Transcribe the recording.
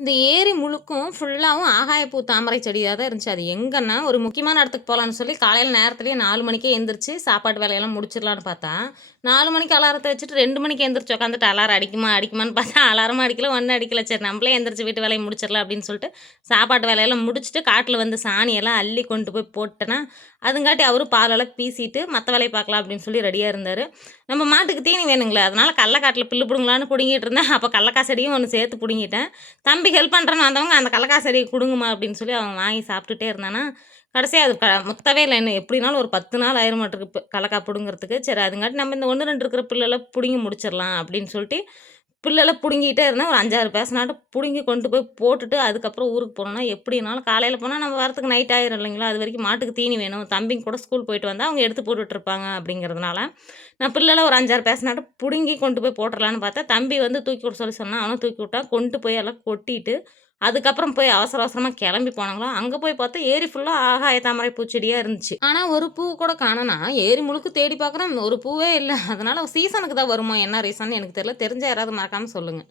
இந்த ஏரி முழுக்கும் ஃபுல்லாவும் ஆகாயப்பூ தாமரை செடியா தான் இருந்துச்சு. அது எங்கன்னா, ஒரு முக்கியமான இடத்துக்கு போலான்னு சொல்லி காலையில நேரத்திலேயே 4 மணிக்கே எந்திரிச்சு சாப்பாட்டு வேலையெல்லாம் முடிச்சிடலான்னு பார்த்தா, 4 மணிக்கு அலாரத்த வச்சுட்டு 2 மணிக்கு எந்திரிச்சு உட்காந்துட்டு அலாரம் அடிக்குமா, அடிக்குமான்னு பார்த்தா அலாரமும் அடிக்கல, ஒண்ணும் அடிக்கல. சரி நம்மளே எந்திரிச்சு வீட்டு வேலைய முடிச்சிடலாம் அப்படின்னு சொல்லிட்டு, சாப்பாட்டு வேலையெல்லாம் முடிச்சுட்டு காட்டுல வந்து சாணியெல்லாம் அள்ளி கொண்டு போய் போட்டேன்னா, அதுங்காட்டி அவரும் பாலெல்லாம் பீசிட்டு மத்த வேலைய பார்க்கலாம் அப்படின்னு சொல்லி ரெடியா இருந்தாரு. நம்ம மாட்டுக்கு தீனி வேணுங்களே, அதனால கடலக்காட்டுல புல்லு புடுங்கலான்னு புடுங்கிட்டு இருந்தேன். அப்ப கடலக்கா செடியும் ஒண்ணு சேர்த்து புடுங்கிட்டேன். தம்பிக்கு ஹெல்ப் பண்ணுறேன்னு வந்தவங்க, "அந்த கடலக்கா செடிய குடுங்கம்மா" அப்படின்னு சொல்லி அவன் வாங்கி சாப்பிட்டுட்டே இருந்தானா, கடைசியா அது முத்தவே இல்ல. இன்னும் எப்படினாலும் ஒரு 10 நாள் ஆயிருமாட்டுருக்கு கடலக்கா புடுங்குறதுக்கு. சரி அதுங்காட்டி நம்ம இந்த 1, 2 இருக்கிற புல்லெல்லாம் புடுங்கி முடிச்சிடலாம் அப்படின்னு சொல்லிட்டு, புல்லெல்லாம் புடுங்கிட்டே இருந்தேன். ஒரு 5, 6 பேசனாட்டு புடுங்கி கொண்டு போய் போட்டுட்டு, அதுக்கப்புறம் ஊருக்கு போனோம்னா, எப்படினாலும் காலையில போனா நம்ம வரத்துக்கு நைட் ஆயிரும் இல்லைங்களா? அதுவரைக்கும் மாட்டுக்கு தீனி வேணும். தம்பிங்க கூட ஸ்கூல் போயிட்டு வந்தா, அவங்க எடுத்து போட்டுட்ருப்பாங்க அப்படிங்கிறதுனால, நான் புல்லெல்லாம் ஒரு 5, 6 பேசனாட்டு புடுங்கி கொண்டு போய் போட்டுறலான்னு பார்த்தா, தம்பி வந்து தூக்கி விட சொல்லி சொன்னான். அவனும் தூக்கி விட்டான். கொண்டு போய் எல்லாம் கொட்டிட்டு, அதுக்கப்புறம் போய் அவசர அவசரமா கெளம்பி போனாங்களாம். அங்க போய் பார்த்தா ஏரி ஃபுல்லா ஆகாய தாமரை பூச்செடியா இருந்துச்சு. ஆனா ஒரு பூ கூட காணோம். நான் ஏரி முழுக்க தேடி பார்க்குறேன். ஒரு பூவே இல்ல. அதனால சீசனுக்கு தான் வருமோ? என்ன ரீசன்னு எனக்கு தெரியல. தெரிஞ்சா யாராவது மறக்காம சொல்லுங்க.